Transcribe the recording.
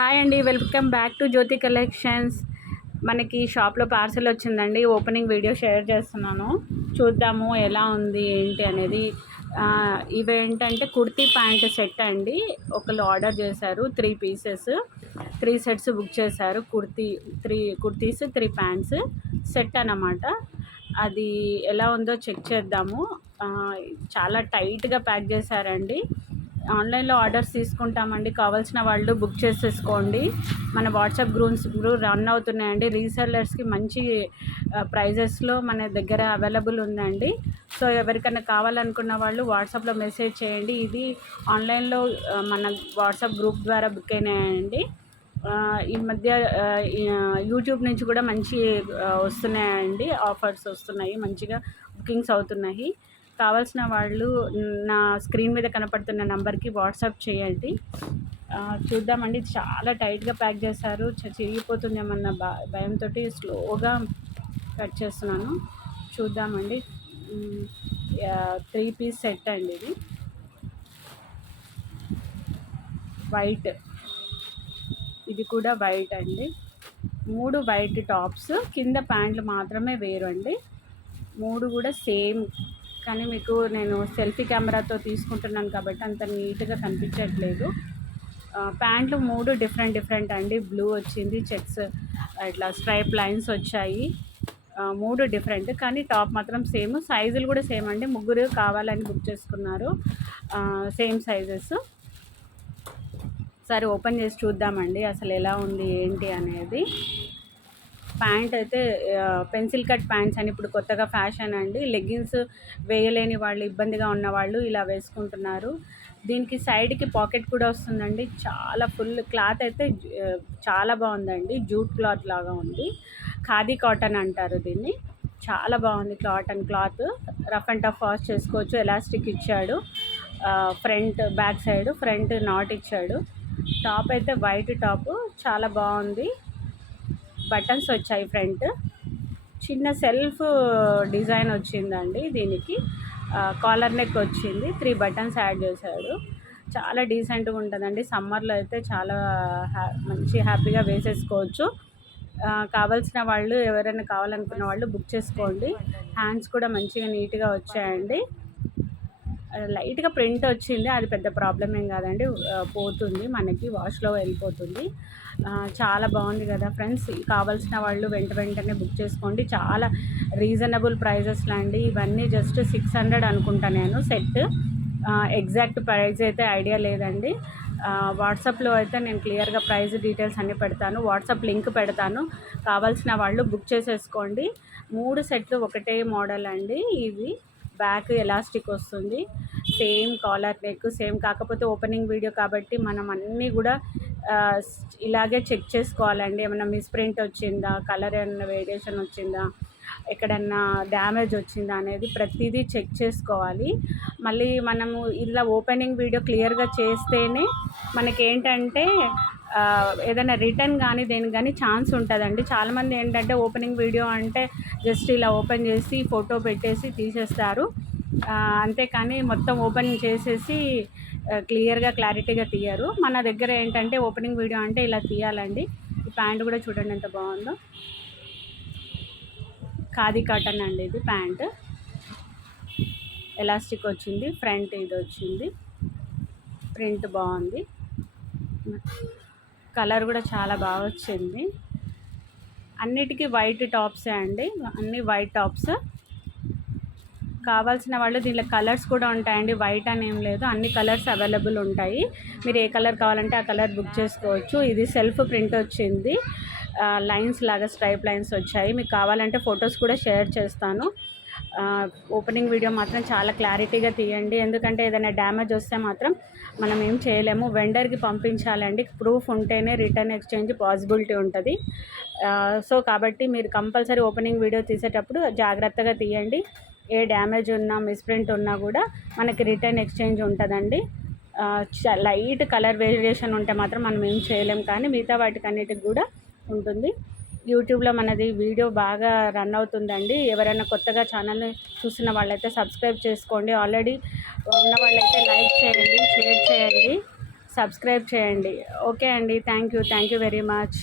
Hi అండి, welcome back to Jyothi collections. మనకి షాప్లో పార్సల్ వచ్చిందండి. ఓపెనింగ్ వీడియో షేర్ చేస్తున్నాను, చూద్దాము ఎలా ఉంది ఏంటి అనేది. ఇవేంటంటే కుర్తీ ప్యాంట్ సెట్ అండి. ఒకళ్ళు ఆర్డర్ చేశారు 3 పీసెస్, 3 సెట్స్ బుక్ చేశారు. 3 కుర్తీస్ 3 ప్యాంట్స్ సెట్ అన్నమాట. అది ఎలా ఉందో చెక్ చేద్దాము. చాలా టైట్గా ప్యాక్ చేశారండి. ఆన్లైన్లో ఆర్డర్స్ తీసుకుంటామండి, కావాల్సిన వాళ్ళు బుక్ చేసేసుకోండి. మన వాట్సాప్ గ్రూప్స్ రన్ అవుతున్నాయండి. రీసెల్లర్స్కి మంచి ప్రైజెస్లో మన దగ్గర అవైలబుల్ ఉందండి. సో ఎవరికైనా కావాలనుకున్న వాళ్ళు వాట్సాప్లో మెసేజ్ చేయండి. ఇది ఆన్లైన్లో మన వాట్సాప్ గ్రూప్ ద్వారా బుక్ అయినాయండి. ఈ మధ్య యూట్యూబ్ నుంచి కూడా మంచి వస్తున్నాయండి, ఆఫర్స్ వస్తున్నాయి, మంచిగా బుకింగ్స్ అవుతున్నాయి. కావాల్సిన వాళ్ళు నా స్క్రీన్ మీద కనపడుతున్న నెంబర్కి వాట్సాప్ చేయండి. చూద్దామండి. చాలా టైట్గా ప్యాక్ చేశారు, చిరిగిపోతుందేమన్న భయంతో స్లోగా కట్ చేస్తున్నాను. చూద్దామండి. 3 పీస్ సెట్ అండి. ఇది వైట్, ఇది కూడా వైట్ అండి. 3 వైట్ టాప్స్, కింద ప్యాంట్లు మాత్రమే వేరు అండి. 3 కూడా సేమ్, కానీ మీకు నేను సెల్ఫీ కెమెరాతో తీసుకుంటున్నాను కాబట్టి అంత నీట్గా కనిపించట్లేదు. ప్యాంట్లు 3 డిఫరెంట్ అండి. బ్లూ వచ్చింది, చెక్స్ ఇట్లా స్ట్రైప్ లైన్స్ వచ్చాయి. 3 డిఫరెంట్, కానీ టాప్ మాత్రం సేమ్. సైజులు కూడా సేమ్ అండి. 3 కావాలని బుక్ చేసుకున్నారు, సేమ్ సైజెస్. ఒకసారి ఓపెన్ చేసి చూద్దామండి అసలు ఎలా ఉంది ఏంటి అనేది. ప్యాంట్ అయితే పెన్సిల్ కట్ ప్యాంట్స్ అని ఇప్పుడు కొత్తగా ఫ్యాషన్ అండి. లెగ్గిన్స్ వేయలేని వాళ్ళు, ఇబ్బందిగా ఉన్న వాళ్ళు ఇలా వేసుకుంటున్నారు. దీనికి సైడ్కి పాకెట్ కూడా వస్తుందండి. చాలా ఫుల్ క్లాత్ అయితే చాలా బాగుందండి. జూట్ క్లాత్ లాగా ఉంది. ఖాదీ కాటన్ అంటారు దీన్ని. చాలా బాగుంది cloth. Rough and tough wash చేసుకోవచ్చు. ఎలాస్టిక్ ఇచ్చాడు. బ్యాక్ సైడ్ ఫ్రంట్ నాట్ ఇచ్చాడు. టాప్ అయితే వైట్ టాప్, చాలా బాగుంది. బటన్స్ వచ్చాయి ఫ్రంట్. చిన్న సెల్ఫ్ డిజైన్ వచ్చిందండి దీనికి. కాలర్ నెక్ వచ్చింది. 3 బటన్స్ యాడ్ చేశాడు. చాలా డీసెంట్గా ఉంటుందండి. సమ్మర్లో అయితే చాలా మంచి హ్యాపీగా వేసేసుకోవచ్చు. కావాల్సిన వాళ్ళు, ఎవరైనా కావాలనుకున్న వాళ్ళు బుక్ చేసుకోండి. హ్యాండ్స్ కూడా మంచిగా నీట్గా వచ్చాయండి. లైట్గా ప్రింట్ వచ్చింది, అది పెద్ద ప్రాబ్లం ఏం కాదండి, పోతుంది, మనకి వాష్లో వెళ్ళిపోతుంది. చాలా బాగుంది కదా ఫ్రెండ్స్. కావాల్సిన వాళ్ళు వెంటనే బుక్ చేసుకోండి. చాలా రీజనబుల్ ప్రైజెస్లో అండి. ఇవన్నీ జస్ట్ 600 అనుకుంటా నేను సెట్. ఎగ్జాక్ట్ ప్రైస్ అయితే ఐడియా లేదండి. వాట్సాప్లో అయితే నేను క్లియర్గా ప్రైస్ డీటెయిల్స్ అన్నీ పెడతాను. వాట్సాప్ లింక్ పెడతాను, కావాల్సిన వాళ్ళు బుక్ చేసేసుకోండి. 3 సెట్లు ఒకటే మోడల్ అండి. ఇది బ్యాక్ ఎలాస్టిక్ వస్తుంది, సేమ్ కాలర్ నెక్ సేమ్. కాకపోతే ఓపెనింగ్ వీడియో కాబట్టి మనం అన్నీ కూడా ఇలాగే చెక్ చేసుకోవాలండి. ఏమైనా మిస్ప్రింట్ వచ్చిందా, కలర్ ఏమైనా వేరియేషన్ వచ్చిందా, ఎక్కడన్నా డ్యామేజ్ వచ్చిందా అనేది ప్రతిదీ చెక్ చేసుకోవాలి. మళ్ళీ మనము ఇలా ఓపెనింగ్ వీడియో క్లియర్గా చేస్తేనే మనకేంటంటే ఏదైనా రిటర్న్ కానీ దేనికి కానీ ఛాన్స్ ఉంటుందండి. చాలామంది ఏంటంటే ఓపెనింగ్ వీడియో అంటే జస్ట్ ఇలా ఓపెన్ చేసి ఫోటో పెట్టేసి తీసేస్తారు. అంతేకాని మొత్తం ఓపెన్ చేసేసి క్లారిటీగా తీయరు. మన దగ్గర ఏంటంటే ఓపెనింగ్ వీడియో అంటే ఇలా తీయాలండి. ఈ ప్యాంట్ కూడా చూడండి ఎంత బాగుందో. ఖాదీ కాటన్ అండి ఇది ప్యాంట్. ఎలాస్టిక్ వచ్చింది, ఫ్రంట్ ఇది వచ్చింది, ప్రింట్ బాగుంది, కలర్ కూడా చాలా బాగా వచ్చింది. అన్నిటికీ వైట్ టాప్సే అండి, అన్ని వైట్ టాప్స్. కావాల్సిన వాళ్ళు దీనిలో కలర్స్ కూడా ఉంటాయండి. వైట్ అని ఏం లేదు, అన్ని కలర్స్ అవైలబుల్ ఉంటాయి. మీరు ఏ కలర్ కావాలంటే ఆ కలర్ బుక్ చేసుకోవచ్చు. ఇది సెల్ఫ్ ప్రింట్ వచ్చింది, లైన్స్ లాగా స్ట్రైప్ లైన్స్ వచ్చాయి. మీకు కావాలంటే ఫొటోస్ కూడా షేర్ చేస్తాను. ఓపెనింగ్ వీడియో మాత్రం చాలా క్లారిటీగా తీయండి, ఎందుకంటే ఏదైనా డ్యామేజ్ వస్తే మాత్రం మనం ఏం చేయలేము. వెండర్కి పంపించాలండి. ప్రూఫ్ ఉంటేనే రిటర్న్ ఎక్స్చేంజ్ పాసిబిలిటీ ఉంటుంది. సో కాబట్టి మీరు కంపల్సరీ ఓపెనింగ్ వీడియో తీసేటప్పుడు జాగ్రత్తగా తీయండి. ఏ డ్యామేజ్ ఉన్నా, మిస్ప్రింట్ ఉన్నా కూడా మనకి రిటర్న్ ఎక్స్చేంజ్ ఉంటుందండి. లైట్ కలర్ వేరియేషన్ ఉంటే మాత్రం మనం ఏం చేయలేం, కానీ మిగతా వాటికి అన్నిటికి కూడా ఉంటుంది. యూట్యూబ్లో మనది వీడియో బాగా రన్ అవుతుందండి. ఎవరైనా కొత్తగా ఛానల్ని చూసిన వాళ్ళైతే సబ్స్క్రైబ్ చేసుకోండి. ఆల్రెడీ ఉన్న వాళ్ళైతే లైక్ చేయండి, షేర్ చేయండి, సబ్స్క్రైబ్ చేయండి. ఓకే అండి. Thank you very much.